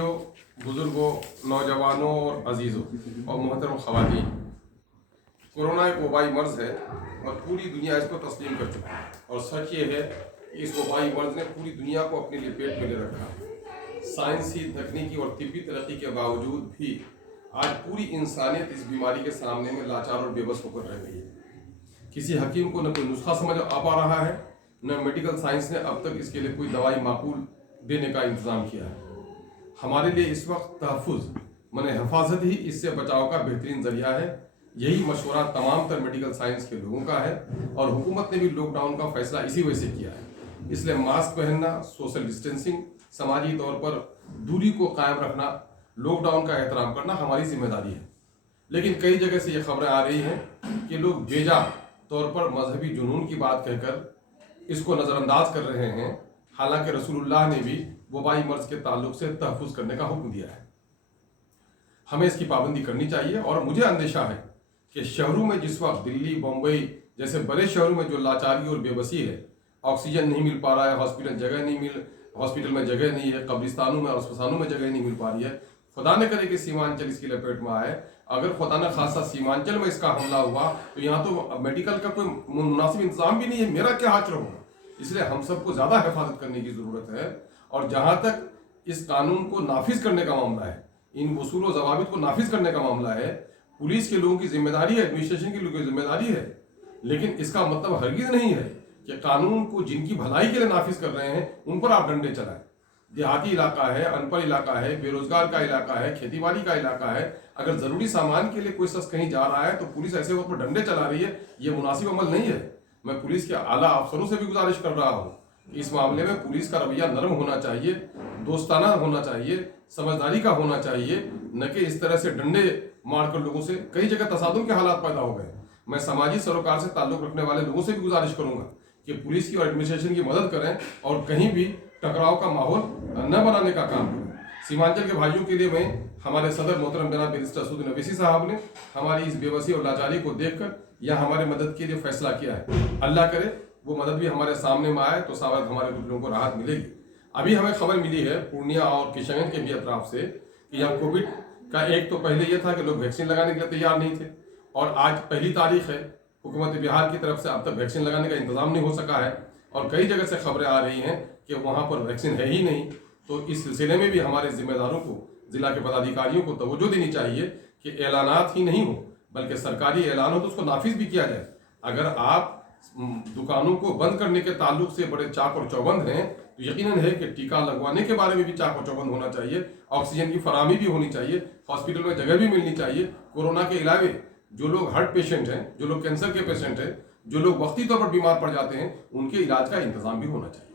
भाइयों, बुजुर्गों, नौजवानों और अजीज़ों और मोहतरम ख़वातीन, कोरोना एक वबाई मर्ज़ है और पूरी दुनिया इसको तस्लीम कर चुकी है। और सच ये है कि इस वबाई मर्ज़ ने पूरी दुनिया को अपनी लपेट में ले रखा है। साइंसी, तकनीकी और तिब्बी तरक्की के बावजूद भी आज पूरी इंसानियत इस बीमारी के सामने में लाचार और बेबस होकर रह गई है। किसी हकीम को न कोई नुस्खा समझ आ पा रहा है, न मेडिकल साइंस ने अब तक इसके लिए कोई दवाई माकूल देने का इंतज़ाम किया है। हमारे लिए इस वक्त तहफ़्फ़ुज़ माने हिफाजत ही इससे बचाव का बेहतरीन ज़रिया है। यही मशवरा तमाम तर मेडिकल साइंस के लोगों का है और हुकूमत ने भी लॉकडाउन का फैसला इसी वजह से किया है। इसलिए मास्क पहनना, सोशल डिस्टेंसिंग, समाजी तौर पर दूरी को कायम रखना, लॉकडाउन का एहतराम करना हमारी जिम्मेदारी है। लेकिन कई जगह से ये खबरें आ रही हैं कि लोग बेजा तौर पर मजहबी जुनून की बात कहकर इसको नज़रअंदाज कर रहे हैं। हालांकि रसूलुल्लाह ने भी वबाई मर्ज के ताल्लुक से तहफ़्फ़ुज़ करने का हुक्म दिया है। हमें इसकी पाबंदी करनी चाहिए और मुझे अंदेशा है कि शहरों में जिस वक्त दिल्ली, बम्बई जैसे बड़े शहरों में जो लाचारी और बेबसी है, ऑक्सीजन नहीं मिल पा रहा है, हॉस्पिटल में जगह नहीं है, कब्रिस्तानों में और अस्पतालों में जगह नहीं मिल पा रही है। खुदा न करे कि सीमांचल इसकी लपेट में आए। अगर खुदा न खासा सीमांचल में इसका हमला हुआ तो यहाँ तो मेडिकल का कोई मुनासिब इंतजाम भी नहीं है, मेरा क्या हाथ होगा। इसलिए हम सबको ज़्यादा हिफाजत करने की ज़रूरत है। और जहाँ तक इस कानून को नाफिज करने का मामला है, इन उसूल व ज़वाबित को नाफिज करने का मामला है, पुलिस के लोगों की जिम्मेदारी है, एडमिनिस्ट्रेशन के लोगों की जिम्मेदारी है। लेकिन इसका मतलब हरगिज़ नहीं है कि कानून को जिनकी भलाई के लिए नाफिज कर रहे हैं उन पर आप डंडे चलाएं। देहाती इलाका है, अनपढ़ इलाका है, बेरोजगार का इलाका है, खेतीबाड़ी का इलाका है, अगर ज़रूरी सामान के लिए कोई शख्स कहीं जा रहा है तो पुलिस ऐसे वक्त पर डंडे चला रही है, ये मुनासिब अमल नहीं है। मैं पुलिस के आला अफसरों से भी गुजारिश कर रहा हूँ, इस मामले में पुलिस का रवैया नरम होना चाहिए, दोस्ताना होना चाहिए, समझदारी का होना चाहिए, न कि इस तरह से डंडे मारकर लोगों से कई जगह तसादुम के हालात पैदा हो गए। मैं समाजी सरोकार से ताल्लुक़ रखने वाले लोगों से भी गुजारिश करूँगा कि पुलिस की और एडमिनिस्ट्रेशन की मदद करें और कहीं भी टकराव का माहौल न बनाने का काम करें। सीमांचल के भाइयों के लिए मैं हमारे सदर मोहतरम जनाब बैरिस्टर सूद नवीसी साहब ने हमारी इस बेबसी और लाचारी को देखकर यह हमारे मदद के लिए फैसला किया है। अल्लाह करे वो मदद भी हमारे सामने में आए तो शायद हमारे कुछ लोगों को राहत मिलेगी। अभी हमें खबर मिली है पूर्णिया और किशनगंज के भी अतराफ से कि यहाँ कोविड का एक तो पहले ये था कि लोग वैक्सीन लगाने के लिए तैयार नहीं थे और आज पहली तारीख है, हुकूमत बिहार की तरफ से अब तक वैक्सीन लगाने का इंतजाम नहीं हो सका है और कई जगह से खबरें आ रही हैं कि वहाँ पर वैक्सीन है ही नहीं। तो इस सिलसिले में भी हमारे जिम्मेदारों को, जिला के पदाधिकारियों को तवज्जो देनी चाहिए कि ऐलानात ही नहीं हो बल्कि सरकारी ऐलान हो तो उसको नाफिज भी किया जाए। अगर आप दुकानों को बंद करने के ताल्लुक से बड़े चाक और चौबंद हैं तो यकीनन है कि टीका लगवाने के बारे में भी चाक और चौबंद होना चाहिए, ऑक्सीजन की फराहमी भी होनी चाहिए, हॉस्पिटल में जगह भी मिलनी चाहिए। कोरोना के अलावे जो लोग हार्ट पेशेंट हैं, जो लोग कैंसर के पेशेंट हैं, जो लोग वक्ती तौर पर बीमार पड़ जाते हैं, उनके इलाज का इंतजाम भी होना चाहिए।